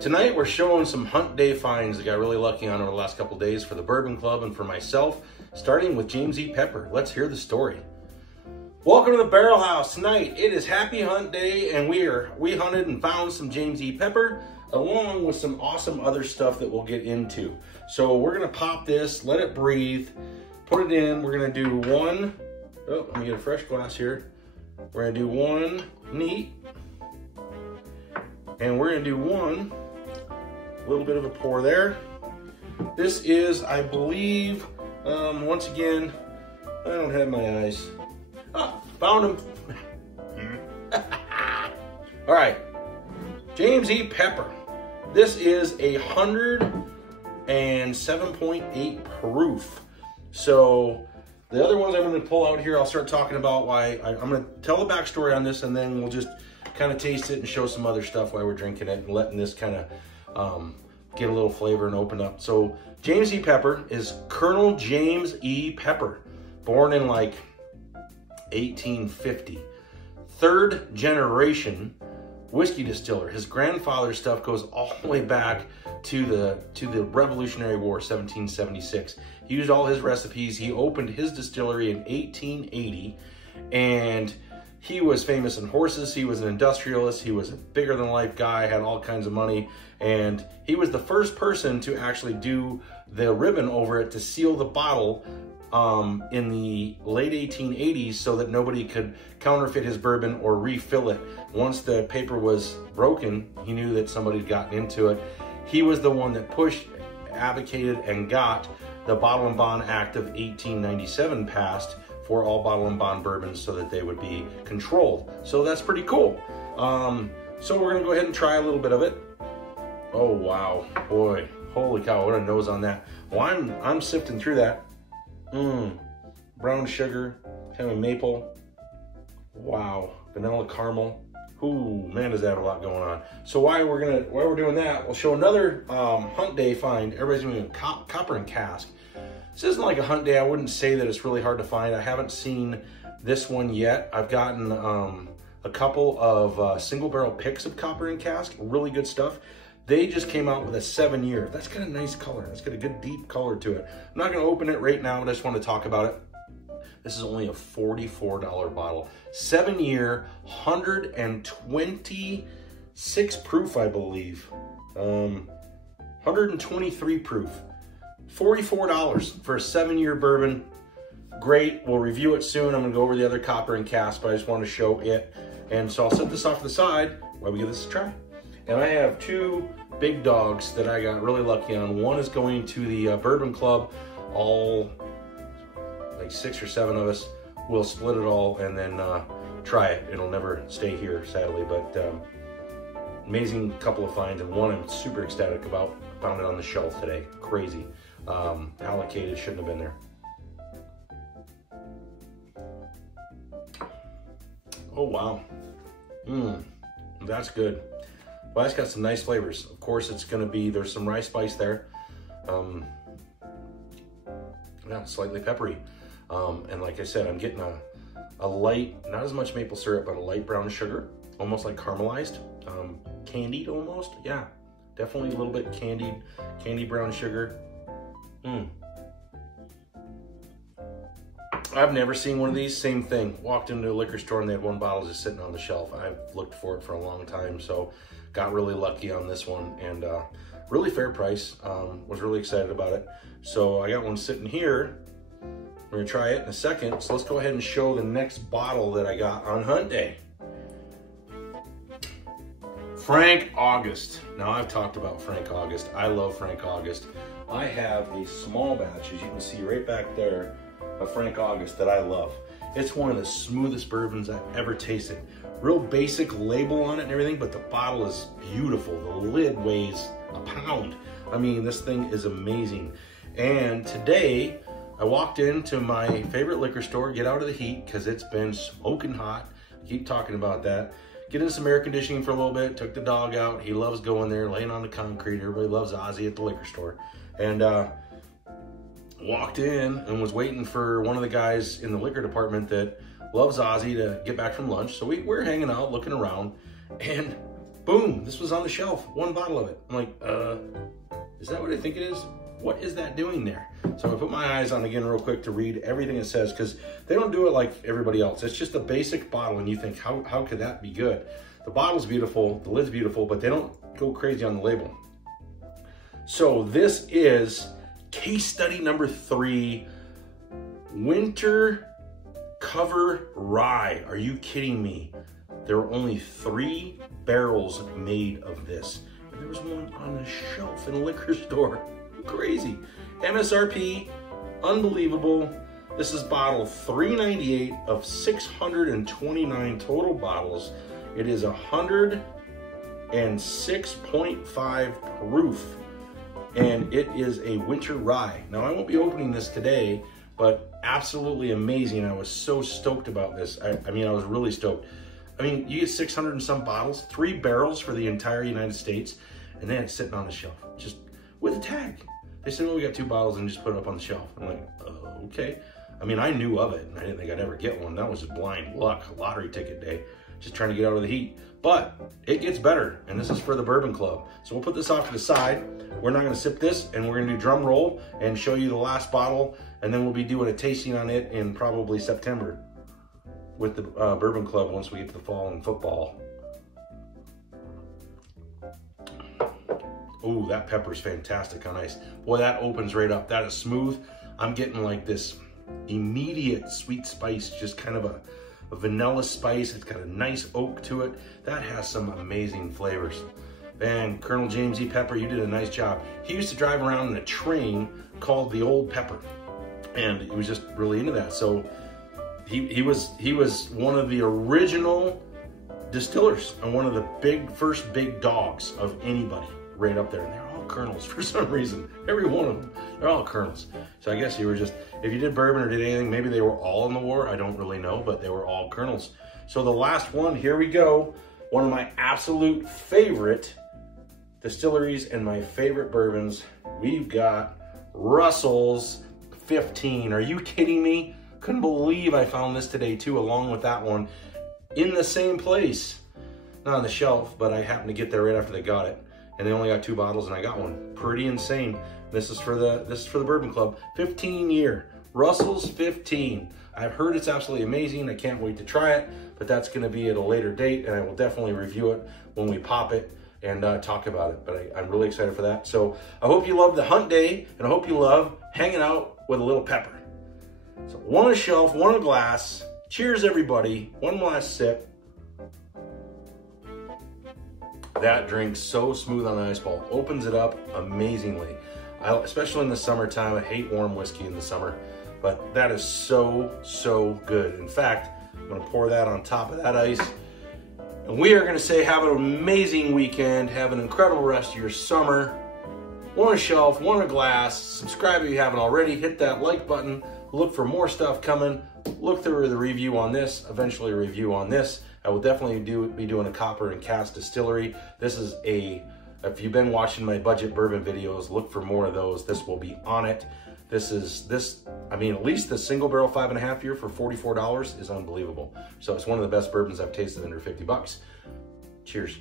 Tonight we're showing some hunt day finds that got really lucky on over the last couple days for the Bourbon Club and for myself, starting with James E. Pepper. Let's hear the story. Welcome to the Barrel House. Tonight it is Happy Hunt Day, and we hunted and found some James E. Pepper along with some awesome other stuff that we'll get into. So we're gonna pop this, let it breathe, put it in. We're gonna do one. Oh, let me get a fresh glass here. We're gonna do one neat, and we're gonna do one. A little bit of a pour there. This is, I believe, once again, I don't have my eyes. Ah, found him. All right, James E. Pepper. This is 107.8 proof. So the other ones I'm going to pull out here, I'll start talking about why. I'm going to tell the backstory on this, and then we'll just kind of taste it and show some other stuff while we're drinking it and letting this kind of get a little flavor and open up. So James E. Pepper is Colonel James E. Pepper, born in like 1850. Third generation whiskey distiller. His grandfather's stuff goes all the way back to the Revolutionary War, 1776. He used all his recipes. He opened his distillery in 1880, and he was famous in horses. He was an industrialist. He was a bigger than life guy, had all kinds of money. And he was the first person to actually do the ribbon over it to seal the bottle in the late 1880s so that nobody could counterfeit his bourbon or refill it. Once the paper was broken, he knew that somebody had gotten into it. He was the one that pushed, advocated, and got the Bottle and Bond Act of 1897 passed for all bottle and bond bourbons so that they would be controlled. So that's pretty cool. So we're gonna go ahead and try a little bit of it. Oh wow, boy, holy cow, what a nose on that. Well, I'm sifting through that. Brown sugar, kind of maple. Wow, vanilla caramel. Ooh, man, does that have a lot going on. So while we're doing that, we'll show another hunt day find. Everybody's doing copper and cask. This isn't like a hunt day. I wouldn't say that it's really hard to find. I haven't seen this one yet. I've gotten a couple of single barrel picks of copper and cask, really good stuff. They just came out with a 7-year. That's got a nice color. That's got a good deep color to it. I'm not gonna open it right now, but I just want to talk about it. This is only a $44 bottle. 7-year, 126 proof, I believe. 123 proof. $44 for a 7-year bourbon. Great, we'll review it soon. I'm gonna go over the other copper and cask, but I just want to show it. And so I'll set this off to the side while we give this a try. And I have two big dogs that I got really lucky on. One is going to the Bourbon Club. All like 6 or 7 of us will split it all and then try it. It'll never stay here, sadly, but amazing couple of finds, and one I'm super ecstatic about. Found it on the shelf today. Crazy. Allocated, shouldn't have been there. Oh wow. That's good. Well, that's got some nice flavors. Of course, it's gonna be, there's some rye spice there. Yeah, slightly peppery. And like I said, I'm getting a light, not as much maple syrup, but a light brown sugar, almost like caramelized, candied almost. Yeah, definitely a little bit candied brown sugar. I've never seen one of these. Same thing. Walked into a liquor store and they had one bottle just sitting on the shelf. I've looked for it for a long time, so got really lucky on this one, and really fair price. Was really excited about it. So I got one sitting here. We're gonna try it in a second. So let's go ahead and show the next bottle that I got on hunt day. Frank August. Now, I've talked about Frank August. I love Frank August. I have a small batch, as you can see right back there, of Frank August that I love. It's one of the smoothest bourbons I've ever tasted. Real basic label on it and everything, but the bottle is beautiful. The lid weighs a pound. I mean, this thing is amazing. And today, I walked into my favorite liquor store, get out of the heat, because it's been smoking hot. I keep talking about that. Get in some air conditioning for a little bit, took the dog out. He loves going there, laying on the concrete. Everybody loves Ozzy at the liquor store. And walked in and was waiting for one of the guys in the liquor department that loves Ozzy to get back from lunch. So we're hanging out, looking around, and Boom, this was on the shelf, one bottle of it. I'm like, is that what I think it is? What is that doing there? So I put my eyes on again real quick to read everything it says, because they don't do it like everybody else. It's just a basic bottle, and you think, how could that be good? The bottle's beautiful, the lid's beautiful, but they don't go crazy on the label. So this is case study number 3, winter cover rye. Are you kidding me? There were only 3 barrels made of this. And there was one on the shelf in a liquor store. Crazy. MSRP, unbelievable. This is bottle 398 of 629 total bottles. It is 106.5 proof, and it is a winter rye. Now, I won't be opening this today, but absolutely amazing. I was so stoked about this. I mean, I was really stoked. I mean, you get 600 and some bottles, 3 barrels for the entire United States, and then it's sitting on the shelf, just with a tag. They said, well, we got 2 bottles and just put it up on the shelf. I'm like, okay. I mean, I knew of it, and I didn't think I'd ever get one. That was just blind luck, lottery ticket day, just trying to get out of the heat. But it gets better, and this is for the Bourbon Club. So we'll put this off to the side. We're not gonna sip this, and we're gonna do drum roll and show you the last bottle, and then we'll be doing a tasting on it in probably September with the Bourbon Club once we get to the fall and football. Oh, that pepper's fantastic on ice. Boy, that opens right up. That is smooth. I'm getting like this immediate sweet spice, just kind of a vanilla spice. It's got a nice oak to it. That has some amazing flavors. Man, Colonel James E. Pepper, you did a nice job. He used to drive around in a train called the Old Pepper, and he was just really into that. So he was one of the original distillers and one of the first big dogs of anybody. Right up there, and they're all colonels for some reason. Every one of them, they're all colonels. So I guess you were just, if you did bourbon or did anything, maybe they were all in the war. I don't really know, but they were all colonels. So the last one, here we go. One of my absolute favorite distilleries and my favorite bourbons. We've got Russell's 15. Are you kidding me? Couldn't believe I found this today too, along with that one in the same place. Not on the shelf, but I happened to get there right after they got it. And they only got 2 bottles, and I got one. Pretty insane. This is for the Bourbon Club. 15-year Russell's 15. I've heard it's absolutely amazing. I can't wait to try it, but that's going to be at a later date, and I will definitely review it when we pop it and talk about it. But I'm really excited for that. So I hope you love the hunt day, and I hope you love hanging out with a little pepper. So one on a shelf, one on a glass. Cheers, everybody. One last sip. That drink's so smooth on the ice ball. Opens it up amazingly. Especially in the summertime. I hate warm whiskey in the summer, but that is so good. In fact, I'm gonna pour that on top of that ice. And we are gonna say have an amazing weekend. Have an incredible rest of your summer. One on a shelf, one on a glass. Subscribe if you haven't already. Hit that like button. Look for more stuff coming. Look through the review on this, eventually a review on this. I will definitely be doing a copper and cask distillery. This is if you've been watching my budget bourbon videos, look for more of those. This will be on it. I mean, at least the single barrel 5.5 year for $44 is unbelievable. So it's one of the best bourbons I've tasted under 50 bucks. Cheers.